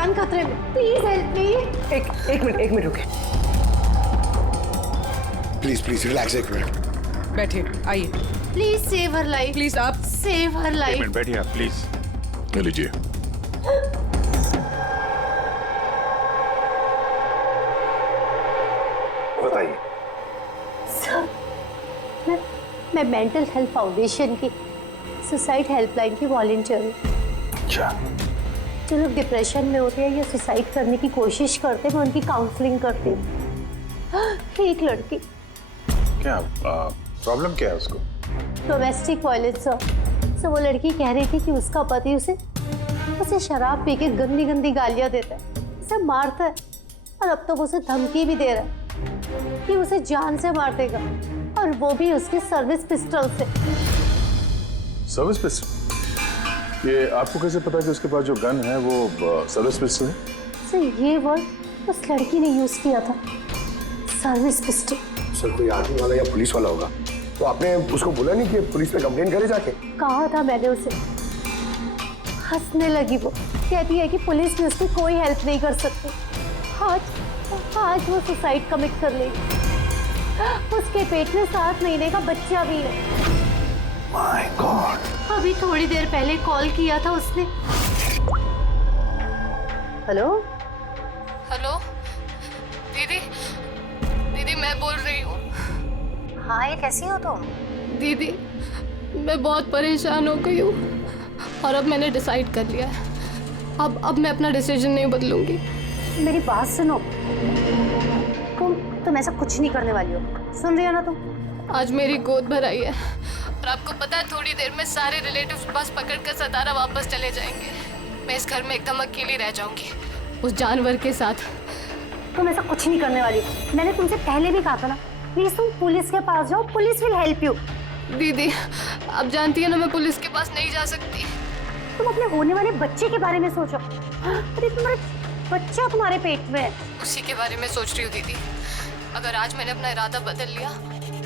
जान खतरे में, प्लीज हेल्प मी। एक मिनट रुके। प्लीज रिलैक्स, एक मिनट। बैठिए, आइए। Please save her life, please आप सेव हर एक लाइफ। मिनट बैठिए आप प्लीज। ले लीजिए। बताइए। सर, मैं मेंटल हेल्थ फाउंडेशन की सुसाइड हेल्पलाइन की वॉलंटियर हूँ। अच्छा। जो लोग डिप्रेशन में होते हैं या सुसाइड करने की कोशिश करते हैं, मैं उनकी काउंसलिंग करती हूँ। एक लड़की, क्या प्रॉब्लम क्या है उसको? Domestic violence. सर वो लड़की कह रही थी कि उसका पति उसे शराब पी के गंदी गंदी गालियां देता है, उसे मारता है, और अब तो वो उसे धमकी भी दे रहा है कि उसे जान से मार देगा, और वो भी उसके सर्विस पिस्टल से। Service pistol? ये आपको कैसे पता कि उसके पास जो गन है वो सर्विस पिस्टल है? सर ये वर्ड उस लड़की ने यूज किया था, सर्विस पिस्टल। सर कोई आर्मी वाला या पुलिस वाला होगा, तो आपने उसको बोला नहीं कि पुलिस में कंप्लेन करे जाके? कहा था मैंने उसे। हंसने लगी वो, कहती है कि पुलिस में उसकी कोई हेल्प नहीं कर सकती। आज वो सुसाइड कमिट कर लेगी। उसके पेट में 7 महीने का बच्चा भी है। My God. अभी थोड़ी देर पहले कॉल किया था उसने। हेलो हेलो दीदी, दीदी मैं बोल रही हूँ। हाँ, ये कैसी हो तुम? दीदी मैं बहुत परेशान हो गई हूँ, और अब मैंने डिसाइड कर लिया है। अब मैं अपना डिसीजन नहीं बदलूंगी। मेरी बात सुनो, तुम ऐसा कुछ नहीं करने वाली हो, सुन रही हो ना तुम? आज मेरी गोद भराई है, और आपको पता है थोड़ी देर में सारे रिलेटिव्स बस पकड़कर सतारा वापस चले जाएंगे। मैं इस घर में एकदम अकेली रह जाऊंगी, उस जानवर के साथ। तुम ऐसा कुछ नहीं करने वाली हो। मैंने तुमसे पहले भी कहा था ना, प्लीज तुम पुलिस के पास जाओ, पुलिस विल हेल्प यू। दीदी आप जानती है ना, मैं पुलिस के पास नहीं जा सकती। तुम अपने होने वाले बच्चे के बारे में सोचो। अरे तुम्हारा बच्चा तुम्हारे पेट में है। उसी के बारे में सोच रही हूँ दीदी। अगर आज मैंने अपना इरादा बदल लिया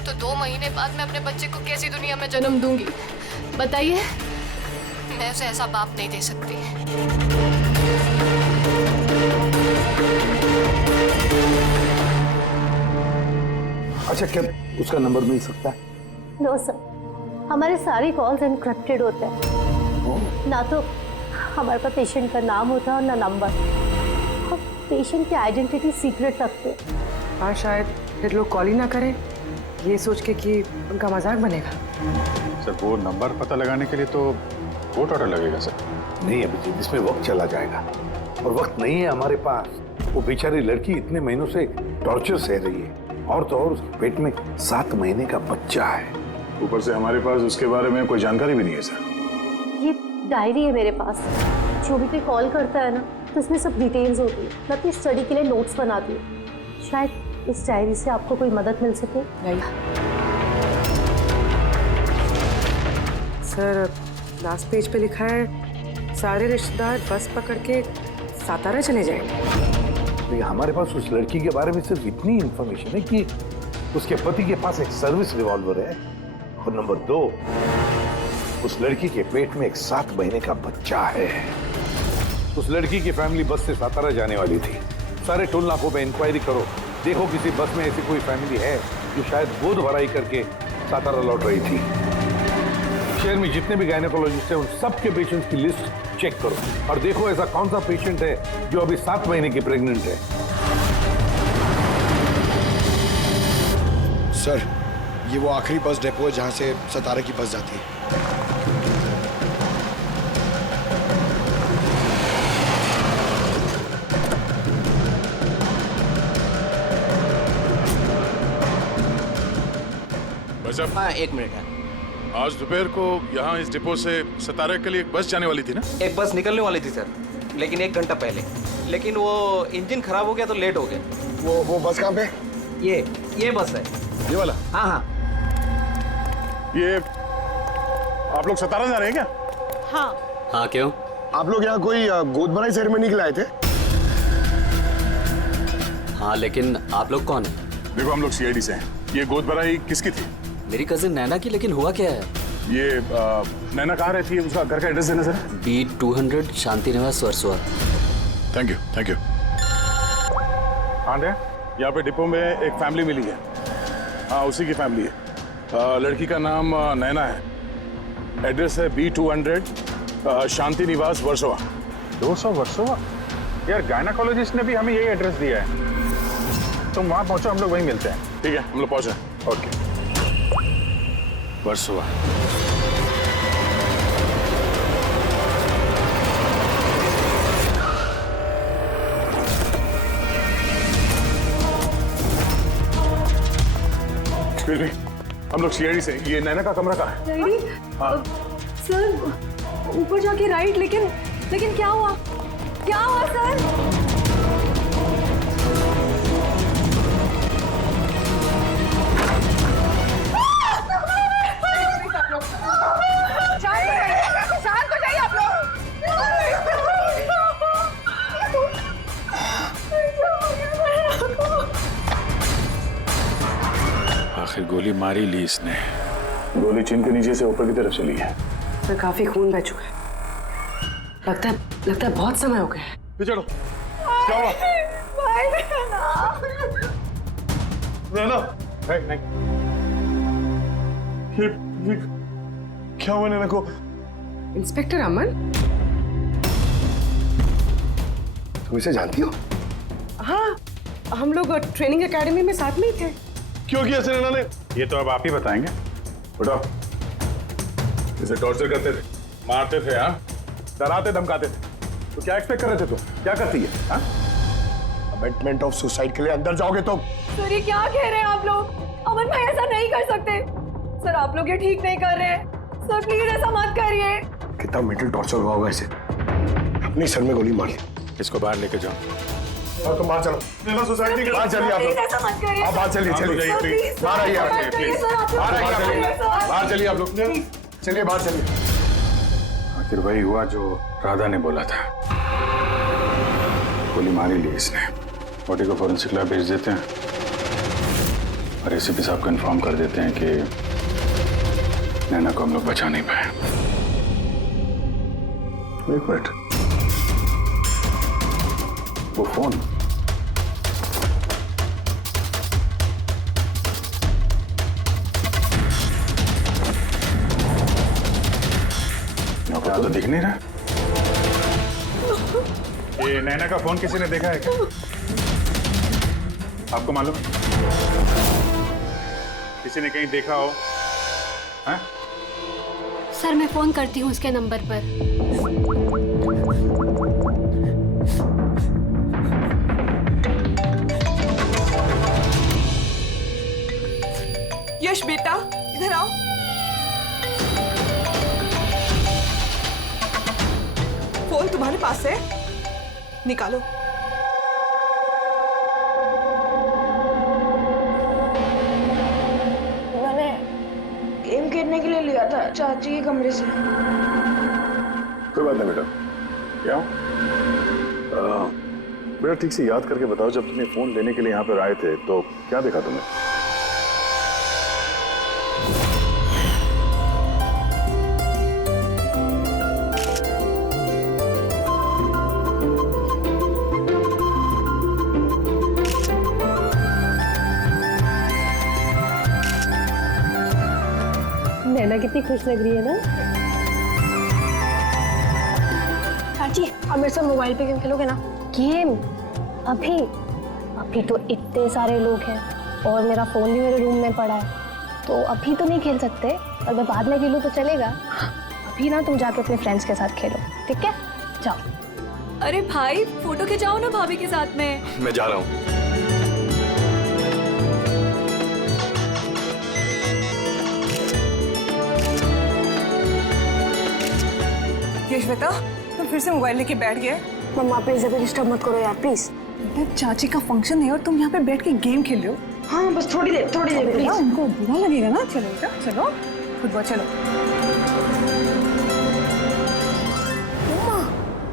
तो 2 महीने बाद मैं अपने बच्चे को कैसी दुनिया में जन्म दूंगी बताइए। मैं उसे ऐसा बाप नहीं दे सकती। अच्छा, क्या उसका नंबर मिल सकता है? नो सर, हमारे सारे कॉल्स एनक्रिप्टेड होते हैं। ना तो हमारे पास पेशेंट का नाम होता है और ना नंबर। हम पेशेंट की आइडेंटिटी सीक्रेट रखते हैं। हाँ, शायद फिर लोग कॉल ही ना करें, ये सोच के कि उनका मजाक बनेगा। सर वो नंबर पता लगाने के लिए तो कोर्ट ऑर्डर लगेगा सर। नहीं अभिजीत, इसमें वक्त चला जाएगा, और वक्त नहीं है हमारे पास। वो बेचारी लड़की इतने महीनों से टॉर्चर सह रही है, और तो और उसके पेट में 7 महीने का बच्चा है। ऊपर से हमारे पास उसके बारे में कोई जानकारी भी नहीं है सर। ये डायरी है मेरे पास, जो भी कोई कॉल करता है ना तो इसमें सब डिटेल्स होती है। मैं अपनी स्टडी के लिए नोट्स बनाती हूँ, शायद इस डायरी से आपको कोई मदद मिल सके। नहीं सर, लास्ट पेज पे लिखा है सारे रिश्तेदार बस पकड़ के सातारा चले जाएंगे। हमारे पास उस लड़की के बारे में सिर्फ इतनी इंफॉर्मेशन है कि उसके पति के पास एक सर्विस रिवॉल्वर है, और नंबर 2, उस लड़की के पेट में एक 7 महीने का बच्चा है। उस लड़की की फैमिली बस से सातारा जाने वाली थी। सारे टोल नाकों पे इंक्वायरी करो, देखो किसी बस में ऐसी कोई फैमिली है जो शायद गोद भराई करके सातारा लौट रही थी। शहर में जितने भी गायनेकोलॉजिस्ट हैं उन सबके पेशेंट्स की लिस्ट चेक करो, और देखो ऐसा कौन सा पेशेंट है जो अभी 7 महीने की प्रेग्नेंट है। सर, ये वो आखिरी बस डिपो है जहां से सतारा की बस जाती है। बस अब हाँ, 1 मिनट है। आज दोपहर को यहाँ इस डिपो से सतारा के लिए एक बस जाने वाली थी ना? एक बस निकलने वाली थी सर, लेकिन 1 घंटा पहले। लेकिन वो इंजन खराब हो गया तो लेट हो गया। वो बस कहाँ पे? ये बस है। ये वाला? हाँ हाँ। ये आप लोग सतारा जा रहे हैं क्या? हाँ क्यों? आप लोग यहाँ कोई गोद भराई सेरेमनी के लिए आए थे? हाँ, लेकिन आप लोग कौन हैं? देखो हम लोग सीआईडी से हैं। ये गोद भराई किसकी थी? मेरी कजिन नैना की। लेकिन हुआ क्या है? ये नैना कहाँ रहती है? उसका घर का एड्रेस देना sir. B200 Shanti Niwas, Versova. Thank you thank you. Aunty, यहाँ पे डिपो में एक फैमिली मिली है। हाँ, उसी की फैमिली है। लड़की का नाम नैना है। एड्रेस है B200 शांति निवास वर्सोवा। 200 वर्सोवा? यार गायनाकोलॉजिस्ट ने भी हमें यही एड्रेस दिया है। तुम वहां पहुंचो, हम लोग वहीं मिलते हैं। ठीक है, हम लोग पहुंचे। ओके। वर्सोवा। एक्सक्यूज मी, हम लोग सीआईडी से। ये नैना का कमरा कहाँ है? सर ऊपर जाके राइट, लेकिन क्या हुआ? क्या हुआ सर? शांत हो जाइए आप लोग। आखिर गोली मारी ली इसने। गोली चिन के नीचे से ऊपर की तरफ चली है। सर काफी खून बह चुका है। लगता है बहुत समय हो गया है। चलो, क्या हुआ? नैना, नहीं। ये क्या हुआ नैना को? इंस्पेक्टर अमन, तुम इसे जानती हो? हाँ हम लोग ट्रेनिंग एकेडमी में साथ में ही थे। क्यों किया नैना ने? ये तो अब आप ही बताएंगे। उठाओ। इसे टॉर्चर करते थे, मारते थे, हाँ, डराते धमकाते थे। तो क्या एक्सपेक्ट कर रहे थे तुम? क्या करती है? हाँ? अबेटमेंट ऑफ सुसाइड के लिए अंदर जाओगे तो? सर ये क्या कह रहे हैं आप लोग? अमन भाई ऐसा नहीं कर सकते। सर आप लोग ये ठीक नहीं कर रहे हैं। सर प्लीज ऐसा मत करिए। कितना मेंटल टॉर्चर हुआ होगा इसे। अपनी सर में गोली मारी। इसको बाहर लेके जाओ। और तुम बाहर चलो। नैना सुसाइड नहीं कर। बाहर चलिए आप प्लीज लोग। ऐसा मत करिए। आप बाहर चलिए, चलिए। बाहर आइए आप, प्लीज। बाहर आइए, बाहर चलिए आप लोग। चलिए बाहर चलिए। आखिर वही हुआ जो राधा ने बोला था। गोली मारी ली इसने। बॉडी को फॉरेंसिक लैब भेज देते हैं और एसीपी साहब को इन्फॉर्म कर देते हैं कि नैना को हम लोग बचा नहीं पाए। एक मिनट, वो फोन। यहाँ तो दिख नहीं रहा। ये नैना का फोन किसी ने देखा है क्या? आपको मालूम है? किसी ने कहीं देखा हो? हाँ? सर मैं फोन करती हूँ उसके नंबर पर। यश बेटा इधर आओ। फोन तुम्हारे पास है, निकालो। मैंने गेम खेलने के लिए लिया था चाची के कमरे से। कोई बात नहीं बेटा। क्या बेटा ठीक से याद करके बताओ, जब तुमने फोन लेने के लिए यहाँ पर आए थे तो क्या देखा तुमने? नैना कितनी खुश लग रही है ना। चाची अब मेरे साथ मोबाइल पे गेम खेलोगे ना? गेम? अभी तो इतने सारे लोग हैं और मेरा फोन भी मेरे रूम में पड़ा है, तो अभी तो नहीं खेल सकते। और मैं बाद में खेलूँ तो चलेगा। अभी ना तुम जाके अपने फ्रेंड्स के साथ खेलो, ठीक है? जाओ। अरे भाई फोटो खिंचाओ ना भाभी के साथ में। मैं जा रहा हूँ। यश बेटा तुम फिर से मोबाइल लेके बैठ गए। मम्मा प्लीज अभी डिस्टर्ब मत करो यार, प्लीज। चाची का फंक्शन है और तुम यहाँ पे बैठ के गेम खेल रहे हो। हाँ बस थोड़ी देर प्लीज। उनको बुरा लगेगा ना। चलो बेटा चलो, फुटबॉल चलो।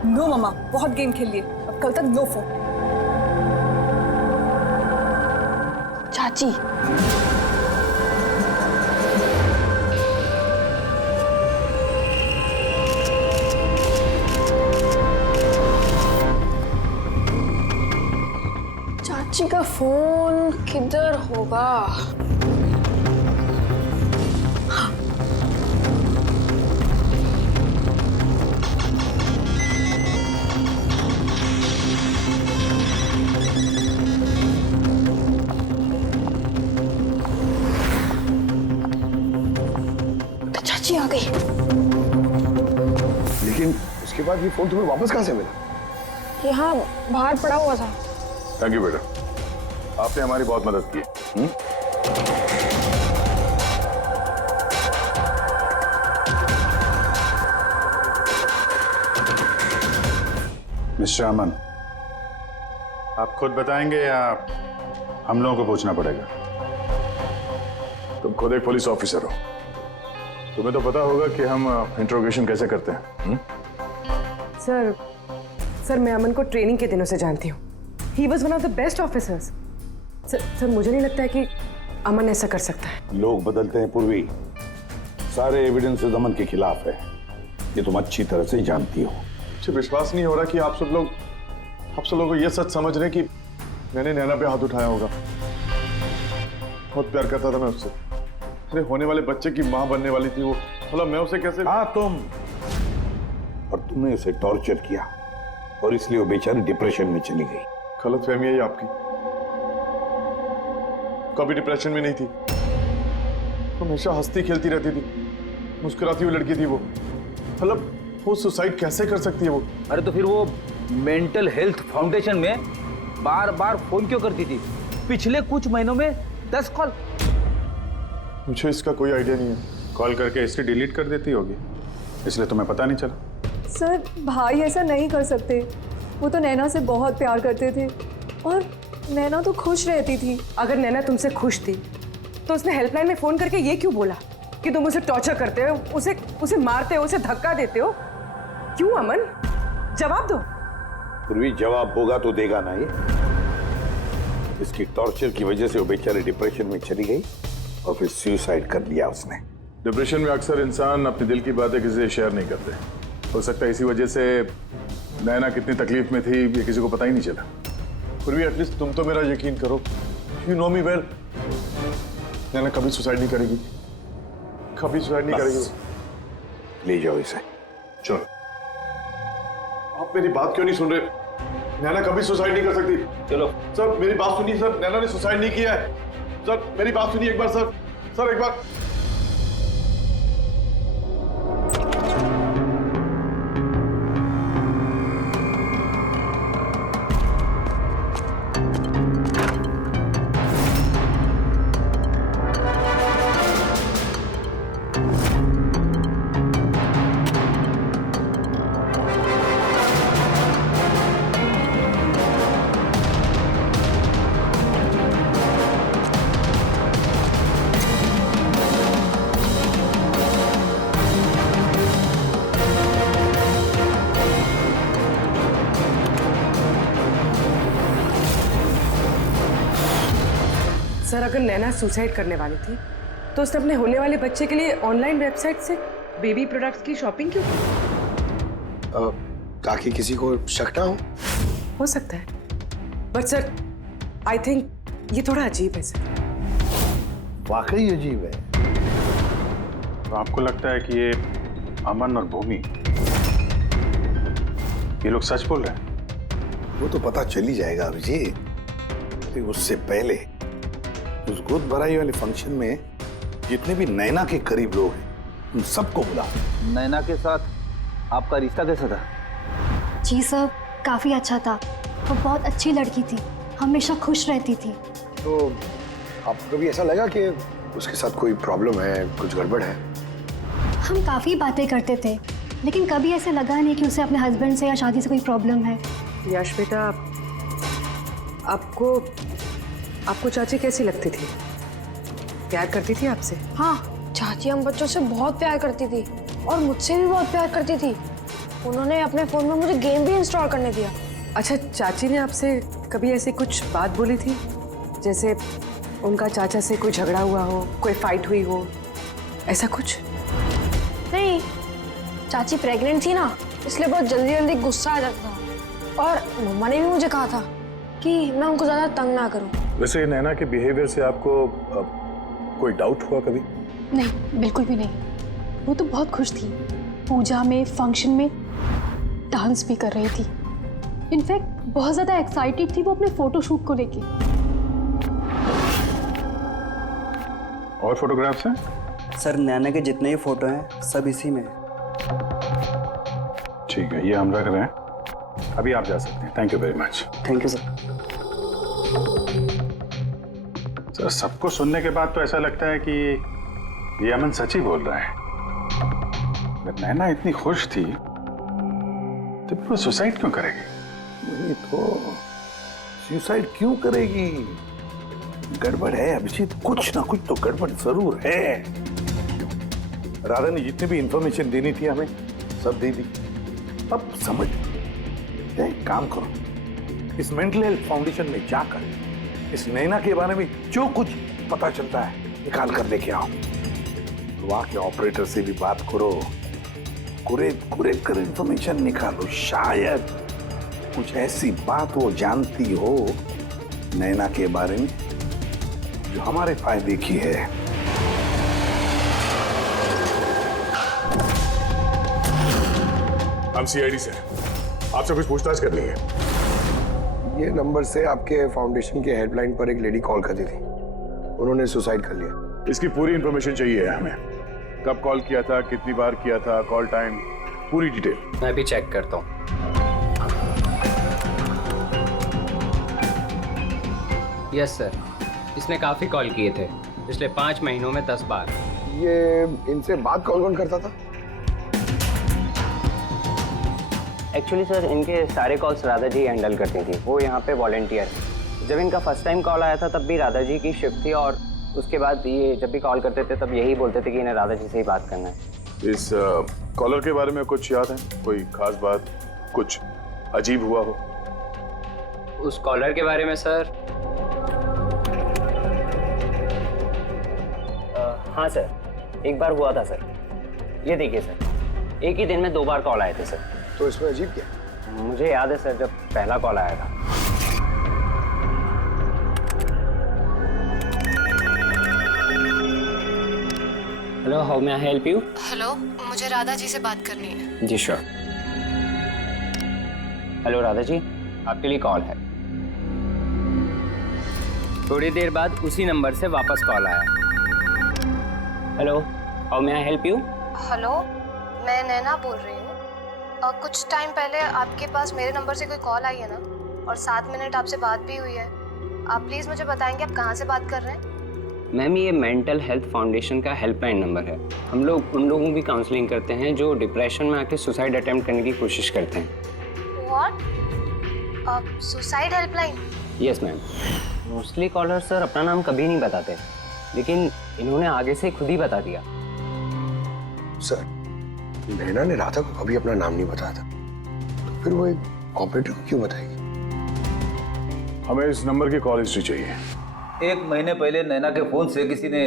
नो मम्मा बहुत गेम खेल लिए, अब कल तक नो फोन। चाची फोन किधर होगा? तो चाची आ गई। लेकिन उसके बाद ये फोन तुम्हें वापस कहाँ से मिला? यहाँ बाहर पड़ा हुआ था। थैंक यू बेटा, आपने हमारी बहुत मदद की। मिस्टर अमन, आप खुद बताएंगे या हम लोगों को पूछना पड़ेगा? तुम खुद एक पुलिस ऑफिसर हो, तुम्हें तो पता होगा कि हम इंट्रोगेशन कैसे करते हैं। सर मैं अमन को ट्रेनिंग के दिनों से जानती हूँ। He was one of the best officers. Sir मुझे नहीं लगता है कि अमन ऐसा कर सकता है। लोग बदलते हैं पूर्वी, सारे एविडेंसेस अमन के खिलाफ है, ये तुम अच्छी तरह से जानती हो। मुझे विश्वास नहीं हो रहा कि आप सब लोग ये सच समझ रहे हैं कि मैंने नैना पे हाथ उठाया होगा। बहुत प्यार करता था मैं उससे। अरे होने वाले बच्चे की माँ बनने वाली थी वो, मतलब मैं उसे कैसे। हाँ तुम, और तुमने उसे टॉर्चर किया और इसलिए वो बेचारी डिप्रेशन में चली गई। गलतफहमी है ये आपकी, कभी डिप्रेशन में नहीं थी, हमेशा हंसती खेलती रहती थी, मुस्कुराती हुई लड़की थी वो। मतलब वो सुसाइड कैसे कर सकती है वो? अरे तो फिर वो मेंटल हेल्थ फाउंडेशन में बार बार फोन क्यों करती थी? पिछले कुछ महीनों में 10 कॉल। मुझे इसका कोई आइडिया नहीं है। कॉल करके हिस्ट्री डिलीट कर देती होगी, इसलिए तुम्हें पता नहीं चला। सर भाई ऐसा नहीं कर सकते, वो तो नैना से बहुत प्यार करते थे और नैना तो खुश रहती थी। अगर नैना तुमसे खुश थी तो उसने हेल्पलाइन में फोन करके ये क्यों बोला कि तुम उसे टॉर्चर करते हो, उसे मारते हो, उसे धक्का देते हो? क्यों अमन, जवाब दो। पूर्वी जवाब होगा तो देगा ना ये। इसकी टॉर्चर की वजह से वो बेचारी डिप्रेशन में चली गई और फिर सुसाइड कर लिया उसने। डिप्रेशन में अक्सर इंसान अपने दिल की बातें किसी से शेयर नहीं करते। हो सकता है इसी वजह से नैना कितनी तकलीफ में थी ये किसी को पता ही नहीं चला। फिर भी एटलीस्ट तुम तो मेरा यकीन करो, यू नो मी वेल। नैना कभी सुसाइड नहीं करेगी, कभी सुसाइड नहीं करेगी। ले जाओ इसे, चलो। आप मेरी बात क्यों नहीं सुन रहे? नैना कभी सुसाइड नहीं कर सकती। चलो सर मेरी बात सुनिए सर, नैना ने सुसाइड नहीं किया है। सर मेरी बात सुनिए एक बार सर, सर एक बार। सर अगर नैना सुसाइड करने वाली थी तो उसने अपने होने वाले बच्चे के लिए ऑनलाइन वेबसाइट से बेबी प्रोडक्ट्स की शॉपिंग क्यों की? ताकि किसी को शक ना हो सकता है, बट सर आई थिंक ये थोड़ा अजीब है सर। वाकई अजीब है। तो आपको लगता है कि ये अमन और भूमि ये लोग सच बोल रहे हैं? वो तो पता चल ही जाएगा अभिजीत। लेकिन उससे पहले उस गोद भराई वाले फंक्शन में जितने भी नैना के करीब लोग हैं उन सबको बुला। नैना के साथ आपका रिश्ता कैसा था? जी सर, काफी अच्छा था। वो बहुत अच्छी लड़की थी, हमेशा खुश रहती थी। तो आपको कभी ऐसा लगा कि उसके साथ कोई प्रॉब्लम है, कुछ गड़बड़ है? हम काफी बातें करते थे, लेकिन कभी ऐसे लगा नहीं कि उसे अपने हस्बैंड से या शादी से कोई प्रॉब्लम है। यश बेटा, आपको चाची कैसी लगती थी? प्यार करती थी आपसे? हाँ, चाची हम बच्चों से बहुत प्यार करती थी और मुझसे भी बहुत प्यार करती थी। उन्होंने अपने फोन में मुझे गेम भी इंस्टॉल करने दिया। अच्छा, चाची ने आपसे कभी ऐसी कुछ बात बोली थी, जैसे उनका चाचा से कोई झगड़ा हुआ हो, कोई फाइट हुई हो, ऐसा कुछ? नहीं, चाची प्रेग्नेंट थी ना, इसलिए बहुत जल्दी जल्दी गुस्सा आ जाता था। और मम्मा ने भी मुझे कहा था कि मैं उनको ज्यादा तंग ना करूं। वैसे नैना के बिहेवियर से आपको कोई डाउट हुआ कभी? नहीं, बिल्कुल भी नहीं। वो तो बहुत खुश थी, पूजा में, फंक्शन में डांस भी कर रही थी। इनफैक्ट बहुत ज्यादा एक्साइटेड थी वो अपने फोटो शूट को लेके। और फोटोग्राफ्स हैं? सर नैना के जितने ही फोटो हैं सब इसी में है। ठीक है, ये हम रख रहे हैं। अभी आप जा सकते हैं। Thank you very much. Thank you sir. Sir, सबको सुनने के बाद तो ऐसा लगता है कि ये अमन सच ही बोल रहा है। अगर नैना इतनी खुश थी तो वो सुसाइड क्यों करेगी? नहीं तो सुसाइड क्यों करेगी? गड़बड़ है अभिजीत, कुछ ना कुछ तो गड़बड़ जरूर है। राधा ने जितनी भी इंफॉर्मेशन देनी थी हमें सब दे दी। अब समझ एक काम करो, इस मेंटल हेल्थ फाउंडेशन में जाकर इस नैना के बारे में जो कुछ पता चलता है निकाल कर लेके आओ। वहां के ऑपरेटर से भी बात करो, कुरेद कर इंफॉर्मेशन निकालो। शायद कुछ ऐसी बात वो जानती हो नैना के बारे में जो हमारे फायदे की है। हम सीआईडी से आपसे कुछ पूछताछ करनी है। ये नंबर से आपके फाउंडेशन के हेल्पलाइन पर एक लेडी कॉल करती थी, उन्होंने सुसाइड कर लिया। इसकी पूरी इंफॉर्मेशन चाहिए हमें। कब कॉल किया था, कितनी बार किया था, कॉल टाइम, पूरी डिटेल। मैं भी चेक करता हूँ। यस सर, इसने काफ़ी कॉल किए थे पिछले 5 महीनों में 10 बार। ये इनसे बात कौन कौन करता था? एक्चुअली सर इनके सारे कॉल्स राधा जी हैंडल करती थी, वो यहाँ पे वॉलंटियर। जब इनका फर्स्ट टाइम कॉल आया था तब भी राधा जी की शिफ्ट थी, और उसके बाद ये जब भी कॉल करते थे तब यही बोलते थे कि इन्हें राधा जी से ही बात करना है। इस कॉलर के बारे में कुछ याद है? कोई खास बात, कुछ अजीब हुआ हो? उस कॉलर के बारे में सर, हाँ सर, एक बार हुआ था सर। ये देखिए सर, एक ही दिन में 2 बार कॉल आए थे सर। तो इसमें अजीब क्या? मुझे याद है सर, जब पहला कॉल आया था। Hello, how may I help you? Hello, मुझे राधा जी से बात करनी है। जी श्योर। हेलो राधा जी, आपके लिए कॉल है। थोड़ी देर बाद उसी नंबर से वापस कॉल आया। Hello, how may I help you? Hello, मैं नैना बोल रही हूँ। कुछ टाइम पहले आपके पास मेरे नंबर से कोई कॉल आई है ना, और 7 मिनट आपसे बात भी हुई है। आप प्लीज़ मुझे बताएंगे आप कहाँ से बात कर रहे हैं? मैम, ये मेंटल हेल्थ फाउंडेशन का हेल्पलाइन नंबर है। हम लोग उन लोगों की काउंसलिंग करते हैं जो डिप्रेशन में आके सुसाइड अटेम्प्ट करने की कोशिश करते हैं। What? Suicide helpline? Yes ma'am. Mostly caller sir अपना नाम कभी नहीं बताते, लेकिन इन्होंने आगे से खुद ही बता दिया। सर, नैना ने राधा को कभी अपना नाम नहीं बताया था, तो फिर वो एक ऑपरेटर को क्यों बताएगी? हमें इस नंबर की कॉल हिस्ट्री चाहिए। 1 महीने पहले नैना के फोन से किसी ने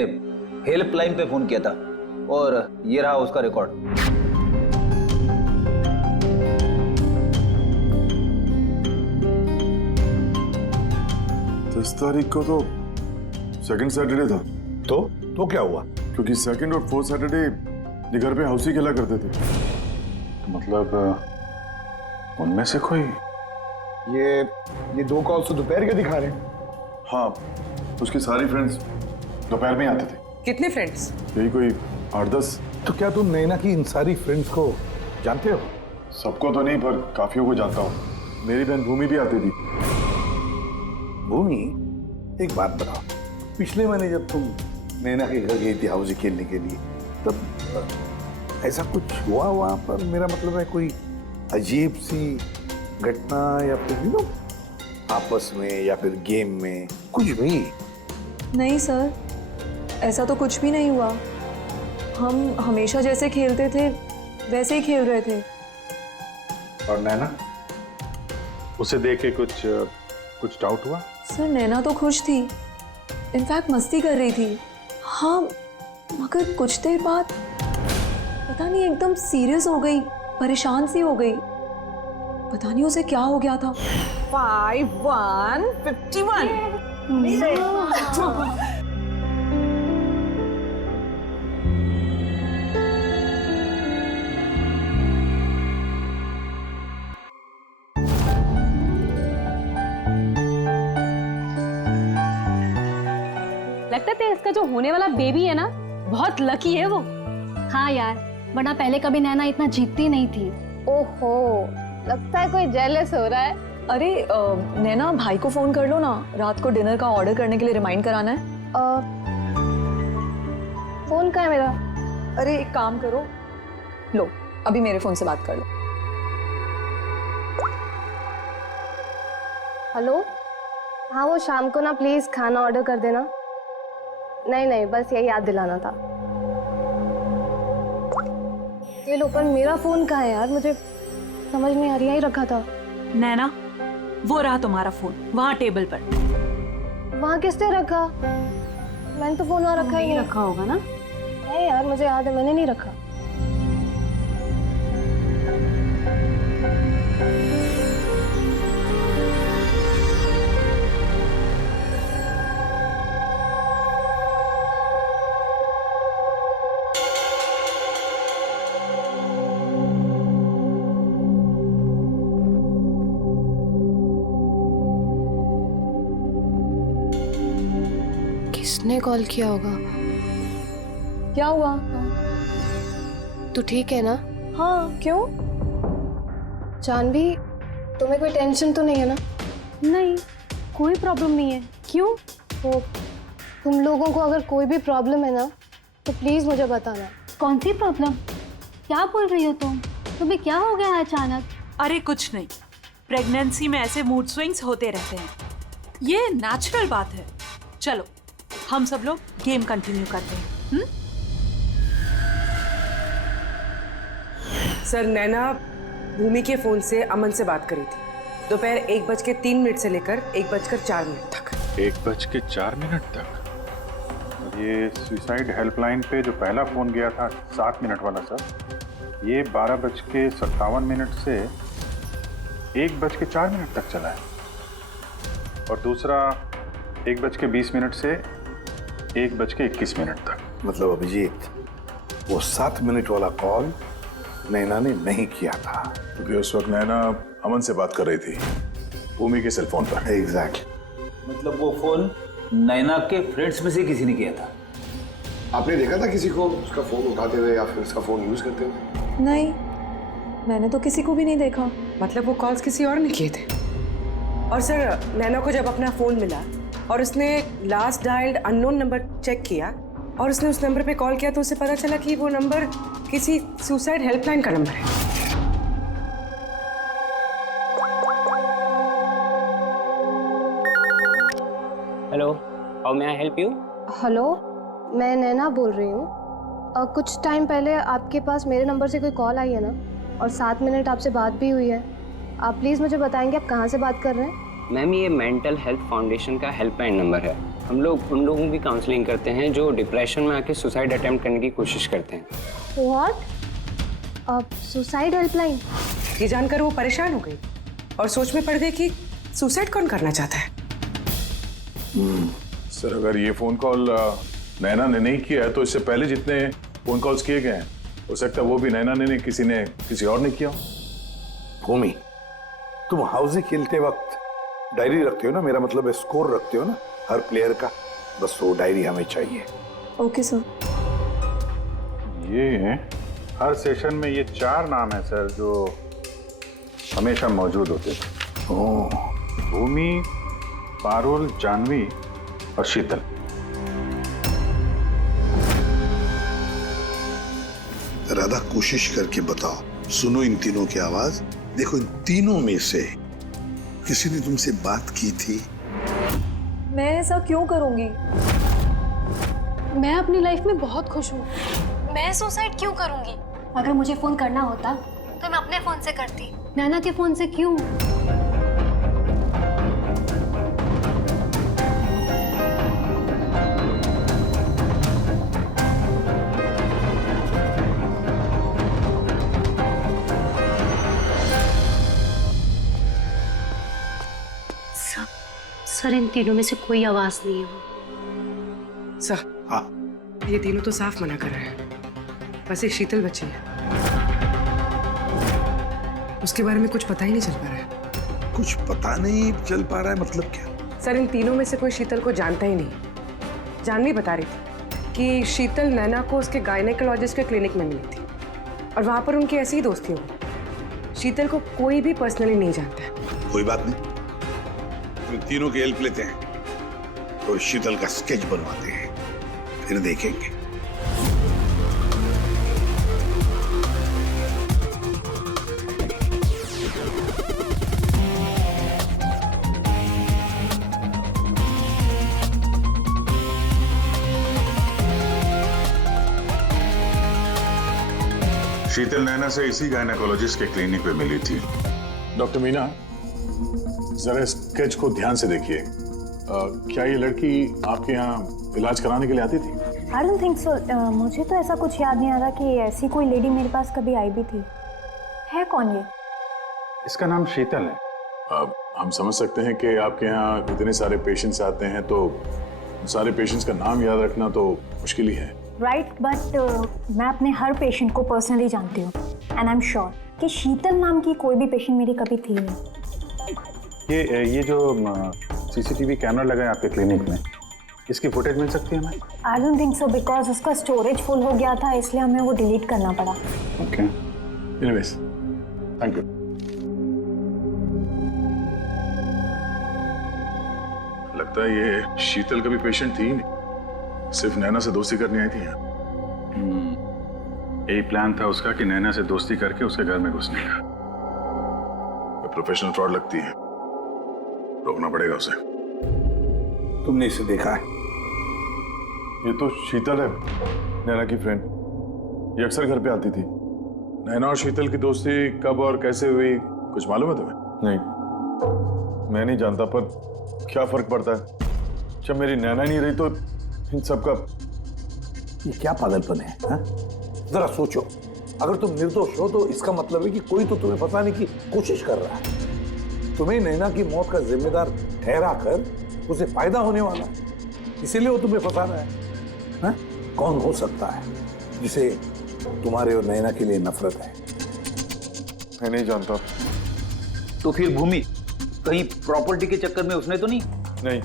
हेल्पलाइन पे फोन किया था, और ये रहा उसका रिकॉर्ड। 10 तारीख को तो सेकंड सैटरडे था। तो क्या हुआ? क्योंकि सेकंड और 4th सैटरडे ये घर पे हाउस ही खेला करते थे। मतलब उनमें से कोई? ये 2 कॉल्स तो दोपहर के दिखा रहे हैं। हाँ, उसके सारी फ्रेंड्स दोपहर में आते थे। कितने फ्रेंड्स? यही कोई 8-10। तो क्या तुम नैना की इन सारी फ्रेंड्स को जानते हो? सबको तो नहीं, पर काफियों को जानता हूँ। मेरी बहन भूमि भी आती थी। भूमि, एक बात बताओ, पिछले महीने जब तुम नैना के घर गई थी हाउस खेलने के लिए, तब ऐसा कुछ हुआ वहां पर? मेरा मतलब है कोई अजीब सी घटना, या फिर आपस में, या फिर गेम में, कुछ भी? नहीं सर, ऐसा तो कुछ भी नहीं हुआ। हम हमेशा जैसे खेलते थे वैसे ही खेल रहे थे। और नैना, उसे देख के कुछ डाउट हुआ? सर नैना तो खुश थी, इनफैक्ट मस्ती कर रही थी। हाँ, मगर कुछ देर बाद पता नहीं एकदम सीरियस हो गई, परेशान सी हो गई। पता नहीं उसे क्या हो गया था। 5151 लगता है इसका जो होने वाला बेबी है ना, बहुत लकी है वो। हाँ यार, वरना पहले कभी नैना इतना जीतती नहीं थी। ओहो, लगता है कोई जेलस हो रहा है। अरे नैना, भाई को फोन कर लो ना, रात को डिनर का ऑर्डर करने के लिए रिमाइंड कराना है। फोन कहाँ है मेरा? अरे एक काम करो, लो अभी मेरे फोन से बात कर लो। हेलो, हाँ वो शाम को ना प्लीज खाना ऑर्डर कर देना। नहीं, बस यही याद दिलाना था। ये लो, पर मेरा फोन कहाँ है यार, मुझे समझ नहीं आ रही, यही रखा था। नैना, वो रहा तुम्हारा फोन वहाँ टेबल पर। वहाँ किसने रखा? मैंने तो फोन वहाँ रखा ही नहीं। रखा होगा ना? नहीं यार, मुझे याद है मैंने नहीं रखा। किसने कॉल किया होगा? क्या हुआ? तू ठीक है ना? हाँ, क्यों? जानवी, तुम्हें कोई टेंशन तो नहीं है ना? नहीं, कोई प्रॉब्लम नहीं है। क्यों? तो तुम लोगों को अगर कोई भी प्रॉब्लम है ना, तो प्लीज मुझे बताना। कौन सी प्रॉब्लम? क्या बोल रही हो तुम? तुम्हें क्या हो गया अचानक? अरे कुछ नहीं, प्रेगनेंसी में ऐसे मूड स्विंग्स होते रहते हैं, ये नेचुरल बात है। चलो हम सब लोग गेम कंटिन्यू करते हैं। सर, नैना भूमि के फोन से अमन से बात करी थी दोपहर 1:03 से लेकर 1:04 तक। 1:04 तक? ये सुसाइड हेल्पलाइन पे जो पहला फोन गया था 7 मिनट वाला सर, ये 12:57 से 1:04 तक चला है, और दूसरा 1:20 से 1:21 तक। मतलब अभिजीत, वो 7 मिनट वाला कॉल नैना ने नहीं किया था, क्योंकि उस वक्त नैना अमन से बात कर रही थी भूमि के सेल फोन पर। एग्जैक्टली। मतलब वो फोन नैना के फ्रेंड्स में से किसी ने किया था? आपने देखा था किसी को उसका फोन उठाते हुए या फिर उसका फोन यूज करते हुए? नहीं, मैंने तो किसी को भी नहीं देखा। मतलब वो कॉल्स किसी और ने किए थे। और सर, नैना को जब अपना फोन मिला और उसने last dialled unknown number check किया और उसने उस नंबर पे कॉल किया, तो उसे पता चला कि वो नंबर किसी सुसाइड हेल्पलाइन का नंबर है। Hello, how may I help you? Hello, मैं नैना बोल रही हूँ। कुछ टाइम पहले आपके पास मेरे नंबर से कोई कॉल आई है ना, और 7 मिनट आपसे बात भी हुई है। आप प्लीज़ मुझे बताएंगे आप कहाँ से बात कर रहे हैं? मैम, ये मेंटल हेल्थ फाउंडेशन का हेल्पलाइन नंबर है। हम लोग उन लोगों की काउंसलिंग करते हैं जो डिप्रेशन में आके सुसाइड अटेम्प्ट करने की कोशिश करते हैं। व्हाट? Suicide helpline? ये जानकर वो परेशान हो गई और सोच में पड़ गई कि सुसाइड कौन करना चाहता है। सर, अगर ये फोन कॉल नैना ने नहीं किया है, तो इससे पहले जितने फोन कॉल्स किए गए हैं, हो सकता है वो भी नैना ने नहीं, किसी और ने किया। भूमि, तुम हाउसी खेलते वक्त डायरी रखते हो ना? मेरा मतलब है स्कोर रखते हो ना हर प्लेयर का? बस वो डायरी हमें चाहिए। Okay sir. ये हर सेशन में ये 4 नाम है सर जो हमेशा मौजूद होते थे। भूमि, पारुल, जानवी और शीतल। राधा, कोशिश करके बताओ। सुनो इन तीनों की आवाज। देखो, इन तीनों में से किसी ने तुमसे बात की थी? मैं ऐसा क्यों करूंगी? मैं अपनी लाइफ में बहुत खुश हूँ। मैं सुसाइड क्यों करूंगी? अगर मुझे फोन करना होता तो मैं अपने फोन से करती, नैना के फोन से क्यों? सर इन तीनों में से कोई आवाज नहीं है। सर हाँ ये तीनों तो साफ मना कर रहे हैं, बस एक शीतल बची है, उसके बारे में कुछ पता ही नहीं चल पा रहा है। कुछ पता नहीं चल पा रहा है मतलब क्या? सर इन तीनों में से कोई शीतल को जानता ही नहीं। जानवी बता रही थी कि शीतल नैना को उसके गायनेकोलॉजिस्ट के क्लिनिक में मिली थी और वहां पर उनकी ऐसी ही दोस्ती हुई। शीतल को कोई भी पर्सनली नहीं जानता है। कोई बात नहीं, हम तीनों की हेल्प लेते हैं और शीतल का स्केच बनवाते हैं, फिर देखेंगे। शीतल नैना से इसी गायनेकोलॉजिस्ट के क्लिनिक पे मिली थी। डॉक्टर मीना, जरा स्केच को ध्यान से देखिए। क्या ये लड़की आपके यहाँ इलाज कराने के लिए आती थी? I don't think so. मुझे तो ऐसा कुछ याद नहीं आ रहा कि ऐसी कोई लेडी मेरे पास कभी आई भी थी। है कौन ये? इसका नाम शीतल है। हम समझ सकते हैं कि आपके यहाँ इतने सारे पेशेंट्स आते हैं तो सारे पेशेंट्स का नाम याद रखना तो मुश्किल ही है। राइट, बट मैं अपने हर पेशेंट को पर्सनली जानती हूँ एंड आई एम श्योर कि शीतल नाम की कोई भी पेशेंट मेरी कभी थी नहीं। ये जो सीसीटीवी कैमरा लगा है आपके क्लिनिक में, इसकी फुटेज मिल सकती है हमें? I don't think so because उसका स्टोरेज फुल हो गया था, इसलिए हमें वो डिलीट करना पड़ा। Okay, anyways, thank you. लगता है ये शीतल कभी पेशेंट थी ही नहीं, सिर्फ नैना से दोस्ती करने आई थी यहाँ। यही प्लान था उसका कि नैना से दोस्ती करके उसके घर में घुसने का। प्रोफेशनल फ्रॉड लगती है, रोकना पड़ेगा उसे। तुमने इसे देखा है? ये तो शीतल है, नैना की फ्रेंड। ये अक्सर घर पे आती थी। नैना और शीतल की दोस्ती कब और कैसे हुई, कुछ मालूम है तुम्हें? नहीं, मैं नहीं जानता, पर क्या फर्क पड़ता है? जब मेरी नैना नहीं रही तो इन सब का। ये क्या पागलपन है हा? जरा सोचो, अगर तुम निर्दोष हो तो इसका मतलब है कि कोई तो तुम्हें फंसाने की कोशिश कर रहा है। तुम्हें नैना की मौत का जिम्मेदार ठहरा कर उसे फायदा होने वाला है, इसीलिए वो तुम्हें फंसा रहा है। हा? कौन हो सकता है जिसे तुम्हारे और नैना के लिए नफरत है? मैं नहीं जानता। तो फिर भूमि कहीं प्रॉपर्टी के चक्कर में उसने तो नहीं? नहीं,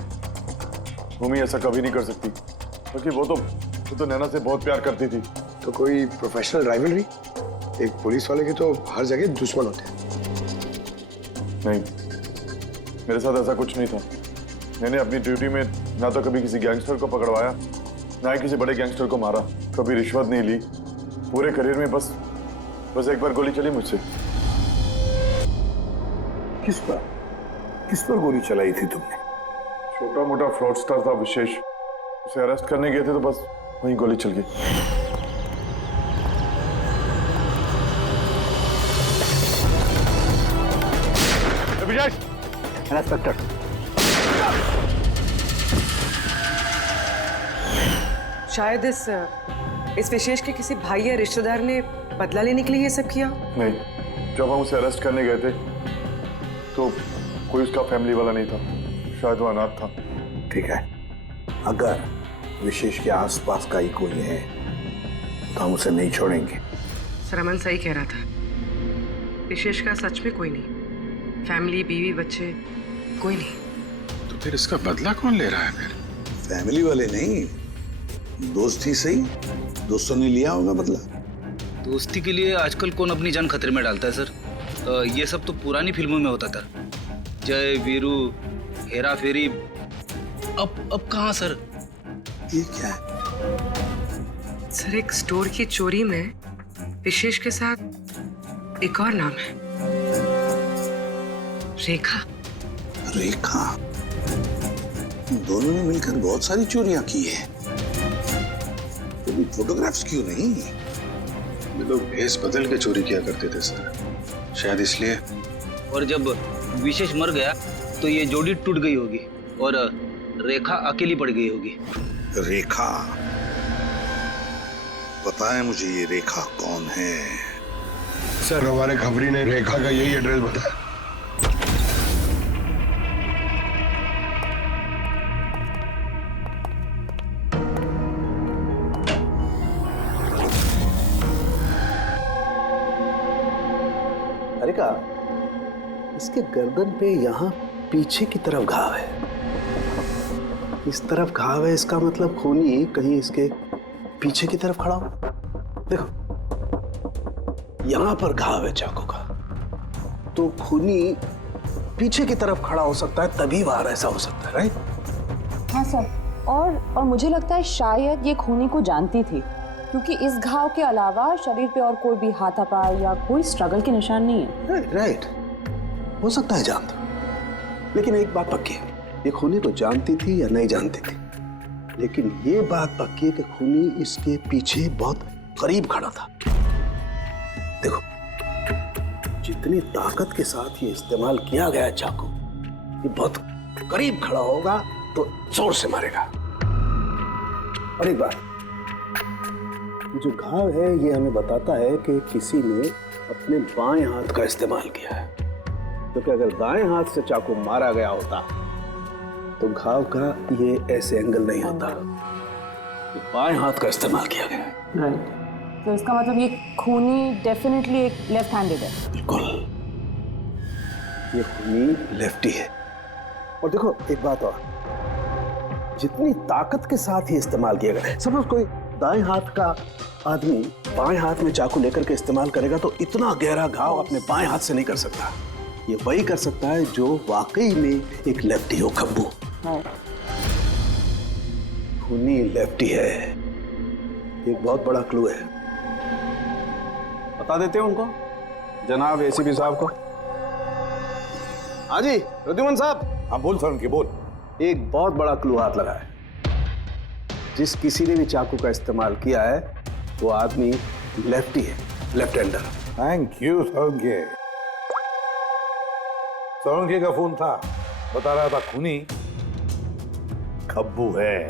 भूमि ऐसा कभी नहीं कर सकती, क्योंकि वो तो नैना से बहुत प्यार करती थी। तो कोई प्रोफेशनल राइवलरी? एक पुलिस वाले के तो हर जगह दुश्मन होते हैं। नहीं, मेरे साथ ऐसा कुछ नहीं था। मैंने अपनी ड्यूटी में ना तो कभी किसी गैंगस्टर को पकड़वाया, ना ही किसी बड़े गैंगस्टर को मारा, कभी रिश्वत नहीं ली। पूरे करियर में बस एक बार गोली चली मुझसे। किस पर गोली चलाई थी तुमने? छोटा मोटा फ्रॉडस्टर था विशेष, उसे अरेस्ट करने गए थे तो बस वहीं गोली चल गई। इंस्पेक्टर, शायद इस विशेष के किसी भाई या रिश्तेदार ने बदला लेने के लिए ये सब किया। नहीं, जब हम उसे अरेस्ट करने गए थे तो कोई उसका फैमिली वाला नहीं था, शायद वो अनाथ था। ठीक है, अगर विशेष के आसपास का ही कोई है तो हम उसे नहीं छोड़ेंगे। सर, अमन सही कह रहा था, विशेष का सच में कोई नहीं, फैमिली, बीवी, बच्चे, कोई नहीं। तो फिर इसका बदला कौन ले रहा है फिर? फैमिली वाले नहीं, दोस्त ही सही। दोस्तों ने लिया होगा बदला। दोस्ती के लिए आजकल कौन अपनी जान खतरे में डालता है सर? ये सब तो पुरानी फिल्मों में होता था, जय वीरू, हेरा फेरी। अब कहाँ सर? ये क्या है? सर, एक स्टोर की चोरी में विशेष के साथ एक और नाम है, रेखा। रेखा? दोनों ने मिलकर बहुत सारी चोरियां की है। फोटोग्राफ्स क्यों नहीं? ये लोग भेस बदल के चोरी किया करते थे सर, शायद इसलिए। और जब विशेष मर गया तो ये जोड़ी टूट गई होगी और रेखा अकेली पड़ गई होगी। रेखा? पता है मुझे ये रेखा कौन है। सर, हमारे खबरी ने रेखा का यही एड्रेस बताया। का इसके गर्दन पे यहाँ पीछे की तरफ घाव है। इस तरफ घाव है, इसका मतलब खूनी कहीं इसके पीछे की तरफ खड़ा हो। देखो यहां पर घाव है चाकू का, तो खूनी पीछे की तरफ खड़ा हो सकता है, तभी बाहर ऐसा हो सकता है, राइट? हाँ सर, और मुझे लगता है शायद ये खूनी को जानती थी, क्योंकि इस घाव के अलावा शरीर पे और कोई भी हाथापाई या कोई स्ट्रगल के निशान नहीं है। राइट, हो सकता है जानती, लेकिन एक बात पक्की है, ये खूनी को जानती थी या नहीं जानती थी, लेकिन ये बात पक्की है कि खूनी इसके पीछे बहुत करीब खड़ा था। देखो जितनी ताकत के साथ ये इस्तेमाल किया गया है चाकू, ये बहुत करीब खड़ा होगा तो जोर से मारेगा। और एक बात, ये जो घाव है ये हमें बताता है कि किसी ने अपने बाएं हाथ का इस्तेमाल किया है, क्योंकि अगर दाएं हाथ से चाकू मारा गया होता तो घाव का ये ऐसे एंगल नहीं होता, तो बाएं हाथ का इस्तेमाल किया गया है। राइट, तो इसका मतलब ये खूनी डेफिनेटली एक लेफ्ट हैंडेड है। बिल्कुल, ये खूनी लेफ्टी है। और देखो एक बात और, जितनी ताकत के साथ ये इस्तेमाल किया गया, सपोज कोई दाएं हाथ का आदमी बाएं हाथ में चाकू लेकर के इस्तेमाल करेगा तो इतना गहरा घाव अपने बाएं हाथ से नहीं कर सकता। ये वही कर सकता है जो वाकई में एक लेफ्टी हो, खब्बू। खूनी लेफ्टी है, एक बहुत बड़ा क्लू है। बता देते हैं उनको, जनाब एसीपी साहब को। हाँ जी प्रद्युमन साहब। हाँ बोल सर, उनके बोल। एक बहुत बड़ा क्लू हाथ लगा है। जिस किसी ने भी चाकू का इस्तेमाल किया है वो आदमी लेफ्टी है, left hander. Thank you Solanke. Solanke का फोन था, बता रहा था खूनी खब्बू है।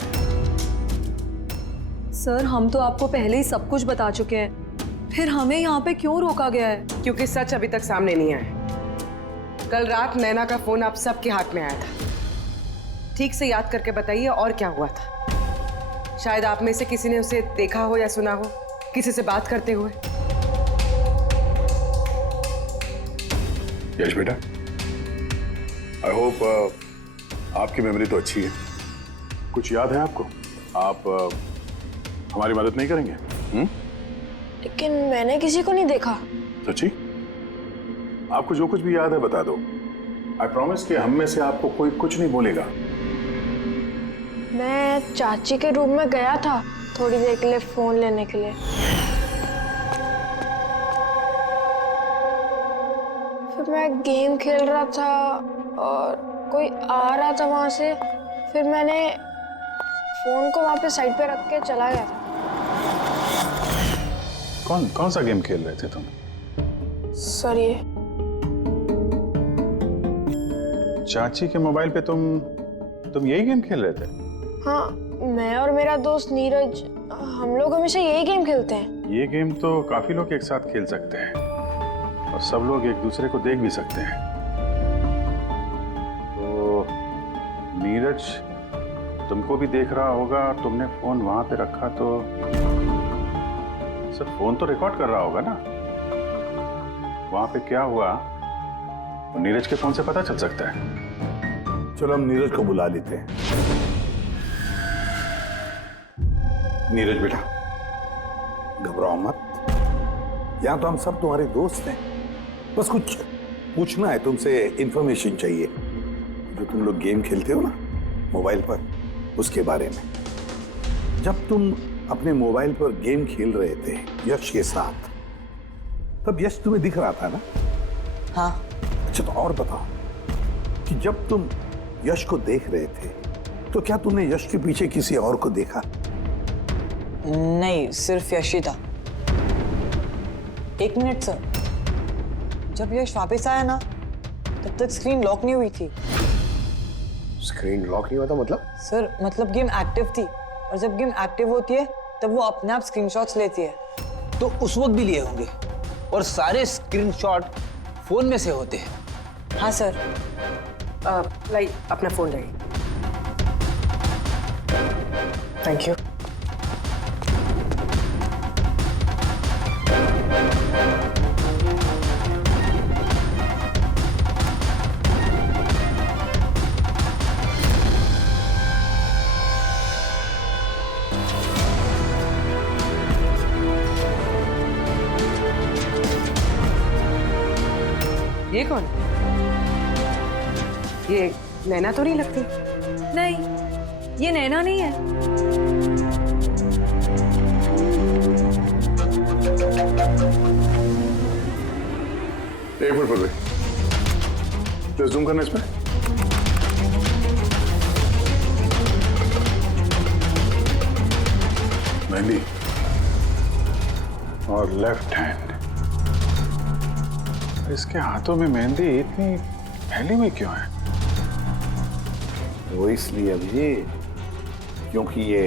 सर हम तो आपको पहले ही सब कुछ बता चुके हैं, फिर हमें यहाँ पे क्यों रोका गया है? क्योंकि सच अभी तक सामने नहीं आया। कल रात नैना का फोन आप सबके हाथ में आया था। ठीक से याद करके बताइए और क्या हुआ था। शायद आप में से किसी ने उसे देखा हो या सुना हो, किसी से बात करते हुए। यश बेटा, आई होप आपकी मेमोरी तो अच्छी है, कुछ याद है आपको? आप हमारी मदद नहीं करेंगे? लेकिन मैंने किसी को नहीं देखा। सच्ची? आपको जो कुछ भी याद है बता दो। आई प्रॉमिस कि हम में से आपको कोई कुछ नहीं बोलेगा। मैं चाची के रूम में गया था थोड़ी देर के लिए फोन लेने के लिए, फिर मैं गेम खेल रहा था और कोई आ रहा था वहां से, फिर मैंने फोन को वहां पे साइड पे रख के चला गया था। कौन सा गेम खेल रहे थे तुम? सर ये चाची के मोबाइल पे तुम यही गेम खेल रहे थे? हाँ, मैं और मेरा दोस्त नीरज, हम लोग हमेशा यही गेम खेलते हैं। ये गेम तो काफी लोग एक साथ खेल सकते हैं और सब लोग एक दूसरे को देख भी सकते हैं। तो नीरज तुमको भी देख रहा होगा, तुमने फोन वहां पे रखा तो सर फोन तो रिकॉर्ड कर रहा होगा ना, वहां पे क्या हुआ तो नीरज के फोन से पता चल सकता है। चलो हम नीरज को बुला लेते हैं। नीरज बेटा घबराओ मत, यहां तो हम सब तुम्हारे दोस्त हैं, बस कुछ पूछना है तुमसे, इंफॉर्मेशन चाहिए। जो तुम लोग गेम खेलते हो ना मोबाइल पर, उसके बारे में। जब तुम अपने मोबाइल पर गेम खेल रहे थे यश के साथ, तब यश तुम्हें दिख रहा था ना? हाँ। अच्छा तो और बताओ कि जब तुम यश को देख रहे थे तो क्या तुमने यश के पीछे किसी और को देखा? नहीं, सिर्फ यश ही था। एक मिनट सर, जब यश वापस आया ना तब तक स्क्रीन लॉक नहीं हुई थी। स्क्रीन लॉक नहीं हुआ था मतलब? सर मतलब गेम एक्टिव थी, और जब गेम एक्टिव होती है तब वो अपने आप स्क्रीनशॉट्स लेती है। तो उस वक्त भी लिए होंगे, और सारे स्क्रीनशॉट फोन में से होते हैं। हाँ सर। लाई अपना फोन लाई। Thank you. ये कौन? ये नैना तो नहीं लगती। नहीं, ये नैना नहीं है। एक मिनट पकड़े, प्लीज जूम करना इसमें। मेहंदी और लेफ्ट हैंड। इसके हाथों में मेहंदी इतनी फैली हुई क्यों है? वो इसलिए अभी क्योंकि ये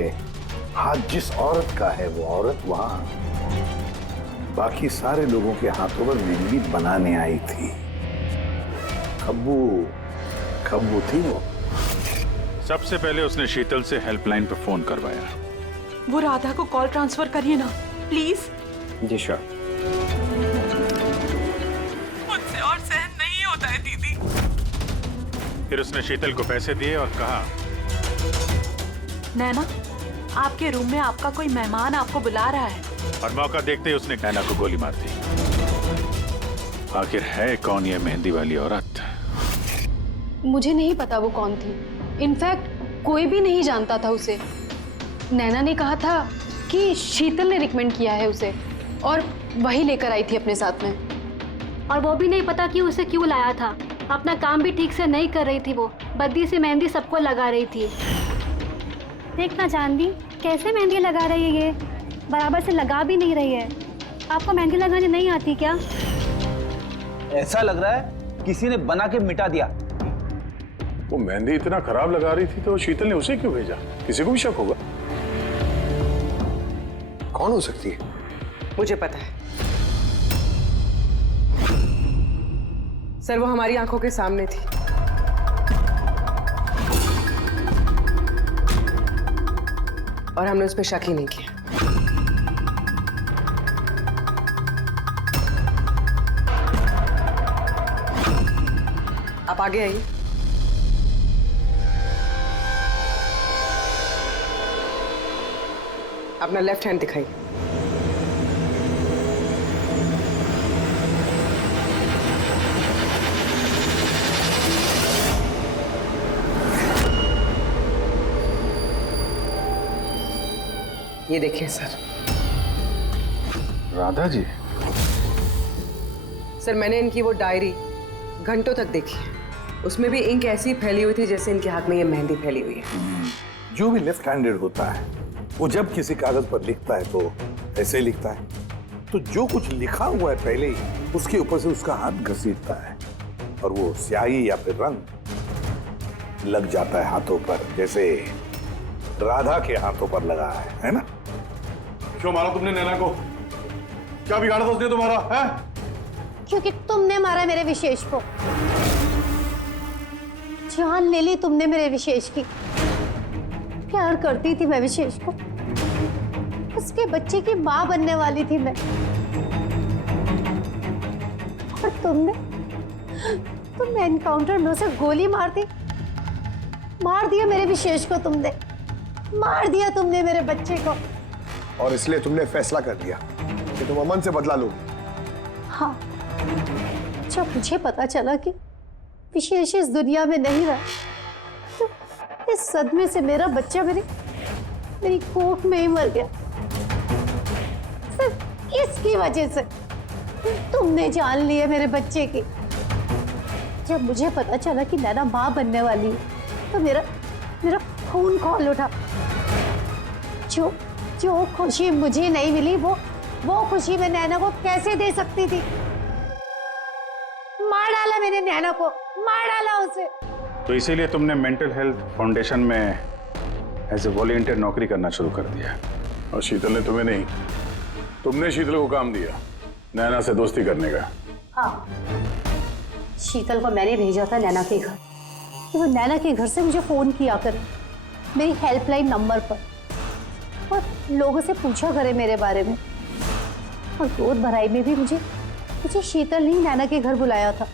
हाथ जिस औरत का है वो औरत वहां बाकी सारे लोगों के हाथों पर मेहंदी बनाने आई थी। खब्बू थी वो। सबसे पहले उसने शीतल से हेल्पलाइन पर फोन करवाया। वो राधा को कॉल ट्रांसफर करिए ना प्लीज। Ji sure. मुझसे और सहन नहीं होता है दीदी। फिर उसने शीतल को पैसे दिए और कहा, नैना, आपके रूम में आपका कोई मेहमान आपको बुला रहा है। और मौका देखते ही उसने नैना को गोली मार दी। आखिर है कौन ये मेहंदी वाली औरत? मुझे नहीं पता वो कौन थी। इनफैक्ट कोई भी नहीं जानता था उसे। नैना ने कहा था कि शीतल ने रिकमेंड किया है उसे और वही लेकर आई थी अपने साथ में। और वो भी नहीं पता कि उसे क्यों लाया था। अपना काम भी ठीक से नहीं कर रही थी वो। बद्दी से मेहंदी सबको लगा रही थी। देखना चांदी कैसे मेहंदी लगा रही है, ये बराबर से लगा भी नहीं रही है। आपको मेहंदी लगाने नहीं आती क्या? ऐसा लग रहा है किसी ने बना के मिटा दिया। वो मेहंदी इतना खराब लगा रही थी तो शीतल ने उसे क्यों भेजा? किसी को भी शक होगा। कौन हो सकती है? मुझे पता है सर, वो हमारी आंखों के सामने थी। और हमने उस पर शक ही नहीं किया। आप आगे आइए। अपना लेफ्ट हैंड दिखाइए। ये देखिए सर। राधा जी? सर, मैंने इनकी वो डायरी घंटों तक देखी है। उसमें भी इंक ऐसी फैली हुई थी जैसे इनके हाथ में ये मेहंदी फैली हुई है। जो भी लेफ्ट हैंडेड होता है वो जब किसी कागज पर लिखता है तो ऐसे ही लिखता है। तो जो कुछ लिखा हुआ है पहले ही उसके ऊपर से उसका हाथ घसीटता है और वो स्याही या फिर रंग लग जाता है हाथों पर, जैसे राधा के हाथों पर लगा है ना? क्यों मारा तुमने नैना को? क्या बिगाड़ा था उसने तुम्हारा? है? क्योंकि तुमने मारा मेरे विशेष को। जान ले ली तुमने मेरे विशेष की। प्यार करती थी मैं विशेष को। उसके बच्चे की मां बनने वाली थी मैं। और तुमने एनकाउंटर में उसे गोली मार दिया मेरे विशेष को। तुमने मार दिया तुमने मेरे बच्चे को। और इसलिए तुमने फैसला कर लिया कि तुम अमन से बदला लो। हाँ, जब मुझे पता चला कि विशेष इस दुनिया में नहीं रहा तो इस सदमे से मेरा बच्चा मेरी कोख में ही मर गया। सिर्फ इसकी वजह से तुमने जान लिया मेरे बच्चे की। जब मुझे पता चला कि नैना मां बनने वाली है तो मेरा खून खौल उठा। जो खुशी मुझे नहीं मिली वो खुशी मैं नैना को कैसे दे सकती थी? मार डाला मैंने नैना को, मार डाला उसे। तो इसीलिए तुमने मेंटल हेल्थ फाउंडेशन में एज ए वॉलंटियर नौकरी करना शुरू कर दिया। और शीतल ने तुम्हें नहीं, तुमने शीतल को काम दिया नैना से दोस्ती करने का। हाँ, शीतल को मैंने भेजा था नैना के घर। तो वो नैना के घर से मुझे फोन किया करे मेरी हेल्पलाइन नंबर पर और लोगों से पूछा करे मेरे बारे में। और गोद भराई में भी मुझे शीतल ने नैना के घर बुलाया था।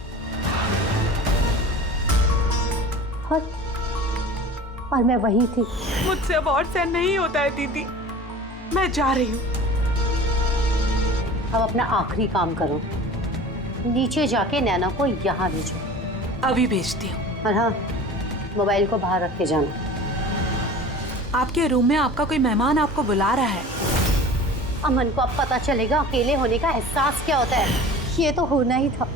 और मैं वही थी। मुझसे अब और सहन नहीं होता है दीदी, मैं जा रही हूँ। अब अपना आखिरी काम करो, नीचे जाके नैना को यहाँ भेजो। अभी भेजती हूँ। और हाँ, मोबाइल को बाहर रख के जाना। आपके रूम में आपका कोई मेहमान आपको बुला रहा है। अमन को अब पता चलेगा अकेले होने का एहसास क्या होता है। ये तो होना ही था।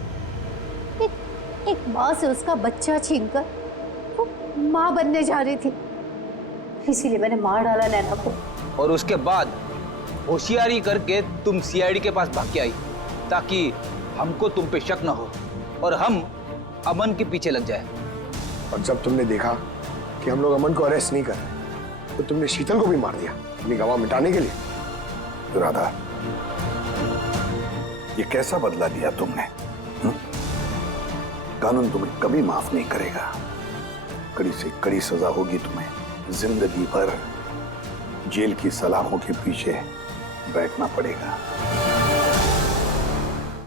एक माँ से उसका बच्चा छीनकर वो माँ बनने जा रही थी, इसीलिए मैंने मार डाला नैना को। और उसके बाद होशियारी करके तुम सीआईडी के पास भाग के आई ताकि हमको तुम पे शक न हो और हम अमन के पीछे लग जाए। और जब तुमने देखा कि हम लोग अमन को अरेस्ट नहीं कर रहे तो तुमने शीतल को भी मार दिया अपनी गवाह मिटाने के लिए। राधा, ये कैसा बदला लिया तुमने? कानून तुम्हें कभी माफ नहीं करेगा। कड़ी से कड़ी सजा होगी तुम्हें। जिंदगी भर जेल की सलाखों के पीछे बैठना पड़ेगा।